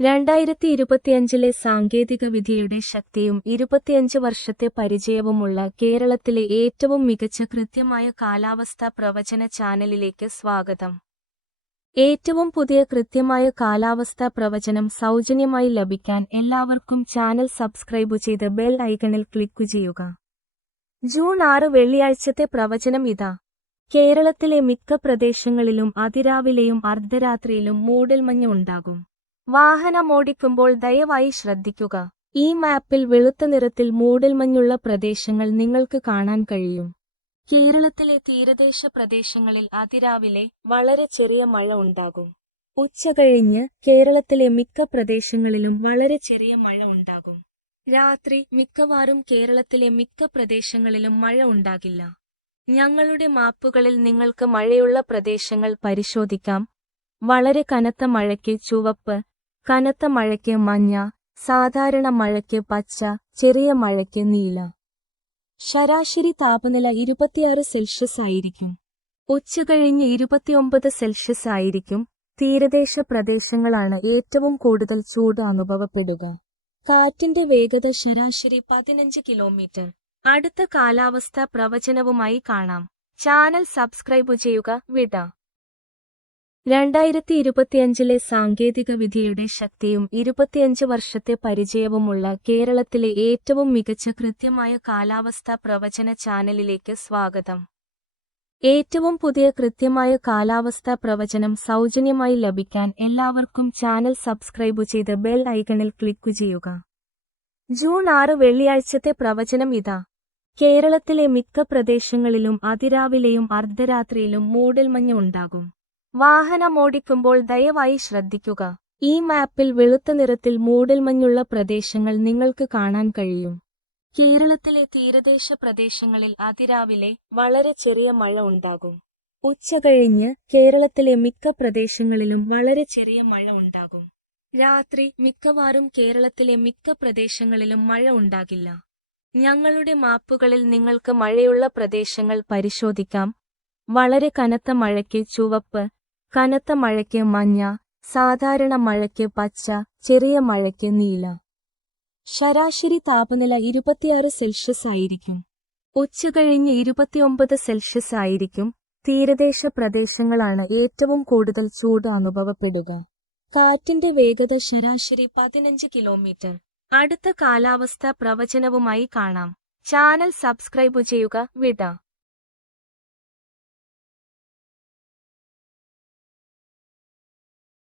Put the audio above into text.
2025 സാങ്കേതികവിദ്യയുടെ ശക്തിയും 25 വർഷത്തെ പരിചയവുമുള്ള കേരളത്തിലെ ഏറ്റവും മികച്ച കൃത്യമായ കാലാവസ്ഥാ പ്രവചന ചാനലിലേക്ക് സ്വാഗതം. ഏറ്റവും പുതിയ കൃത്യമായ കാലാവസ്ഥാ പ്രവചനം സൗജന്യമായി ലഭിക്കാൻ എല്ലാവർക്കും ചാനൽ സബ്സ്ക്രൈബ് ചെയ്ത് ബെൽ ഐക്കണിൽ ക്ലിക്ക് ചെയ്യുക. ജൂൺ 6 വെള്ളിയാഴ്ചത്തെ പ്രവചനം ഇതാ. കേരളത്തിലെ മിക്ക പ്രദേശങ്ങളിലും അതിരാവിലെയും അർദ്ധരാത്രിയിലും മൂടൽമഞ്ഞ് ഉണ്ടാകും. വാഹനമോടിക്കുമ്പോൾ ദയവായി ശ്രദ്ധിക്കുക. ഈ മാപ്പിൽ വെളുത്ത നിറത്തിൽ മൂടൽമഞ്ഞുള്ള പ്രദേശങ്ങൾ നിങ്ങൾക്ക് കാണാൻ കഴിയും. കേരളത്തിലെ തീരദേശ പ്രദേശങ്ങളിൽ അതിരാവിലെ വളരെ ചെറിയ മഴ ഉണ്ടാകും. ഉച്ചകഴിഞ്ഞ് കേരളത്തിലെ മിക്ക പ്രദേശങ്ങളിലും വളരെ ചെറിയ മഴ ഉണ്ടാകും. രാത്രി മിക്കവാറും കേരളത്തിലെ മിക്ക പ്രദേശങ്ങളിലും മഴ ഉണ്ടാകില്ല. ഞങ്ങളുടെ മാപ്പുകളിൽ നിങ്ങൾക്ക് മഴയുള്ള പ്രദേശങ്ങൾ പരിശോധിക്കാം. വളരെ കനത്ത മഴയ്ക്ക് ചുവപ്പ്, കനത്ത മഴയ്ക്ക് മഞ്ഞ, സാധാരണ മഴയ്ക്ക് പച്ച, ചെറിയ മഴയ്ക്ക് നീല. ശരാശരി താപനില 26 സെൽഷ്യസ് ആയിരിക്കും. ഉച്ചകഴിഞ്ഞ് 29 സെൽഷ്യസ് ആയിരിക്കും. തീരദേശ പ്രദേശങ്ങളാണ് ഏറ്റവും കൂടുതൽ ചൂട് അനുഭവപ്പെടുക. കാറ്റിന്റെ വേഗത ശരാശരി 15 കിലോമീറ്റർ. അടുത്ത കാലാവസ്ഥാ പ്രവചനവുമായി കാണാം. ചാനൽ സബ്സ്ക്രൈബ് ചെയ്യുക. വിട. 2025 സാങ്കേതികവിദ്യയുടെ ശക്തിയും 25 വർഷത്തെ പരിചയവുമുള്ള കേരളത്തിലെ ഏറ്റവും മികച്ച കൃത്യമായ കാലാവസ്ഥാ പ്രവചന ചാനലിലേക്ക് സ്വാഗതം. ഏറ്റവും പുതിയ കൃത്യമായ കാലാവസ്ഥാ പ്രവചനം സൗജന്യമായി ലഭിക്കാൻ എല്ലാവർക്കും ചാനൽ സബ്സ്ക്രൈബ് ചെയ്ത് ബെൽ ഐക്കണിൽ ക്ലിക്ക് ചെയ്യുക. ജൂൺ 6 വെള്ളിയാഴ്ചത്തെ പ്രവചനം ഇതാ. കേരളത്തിലെ മിക്ക പ്രദേശങ്ങളിലും അതിരാവിലെയും അർദ്ധരാത്രിയിലും മൂടൽമഞ്ഞ് ഉണ്ടാകും. വാഹനമോടിക്കുമ്പോൾ ദയവായി ശ്രദ്ധിക്കുക. ഈ മാപ്പിൽ വെളുത്ത നിറത്തിൽ മൂടൽമഞ്ഞുള്ള പ്രദേശങ്ങൾ നിങ്ങൾക്ക് കാണാൻ കഴിയും. കേരളത്തിലെ തീരദേശ പ്രദേശങ്ങളിൽ അതിരാവിലെ വളരെ ചെറിയ മഴ ഉണ്ടാകും. ഉച്ചകഴിഞ്ഞ് കേരളത്തിലെ മിക്ക പ്രദേശങ്ങളിലും വളരെ ചെറിയ മഴ ഉണ്ടാകും. രാത്രി മിക്കവാറും കേരളത്തിലെ മിക്ക പ്രദേശങ്ങളിലും മഴ ഉണ്ടാകില്ല. ഞങ്ങളുടെ മാപ്പുകളിൽ നിങ്ങൾക്ക് മഴയുള്ള പ്രദേശങ്ങൾ പരിശോധിക്കാം. വളരെ കനത്ത മഴയ്ക്ക് ചുവപ്പ്, കനത്ത മഴയ്ക്ക് മഞ്ഞ, സാധാരണ മഴയ്ക്ക് പച്ച, ചെറിയ മഴയ്ക്ക് നീല. ശരാശരി താപനില 26 സെൽഷ്യസ് ആയിരിക്കും. ഉച്ചകഴിഞ്ഞ് 29 സെൽഷ്യസ് ആയിരിക്കും. തീരദേശ പ്രദേശങ്ങളാണ് ഏറ്റവും കൂടുതൽ ചൂട് അനുഭവപ്പെടുക. കാറ്റിന്റെ വേഗത ശരാശരി 15 കിലോമീറ്റർ. അടുത്ത കാലാവസ്ഥാ പ്രവചനവുമായി കാണാം. ചാനൽ സബ്സ്ക്രൈബ് ചെയ്യുക. വിട.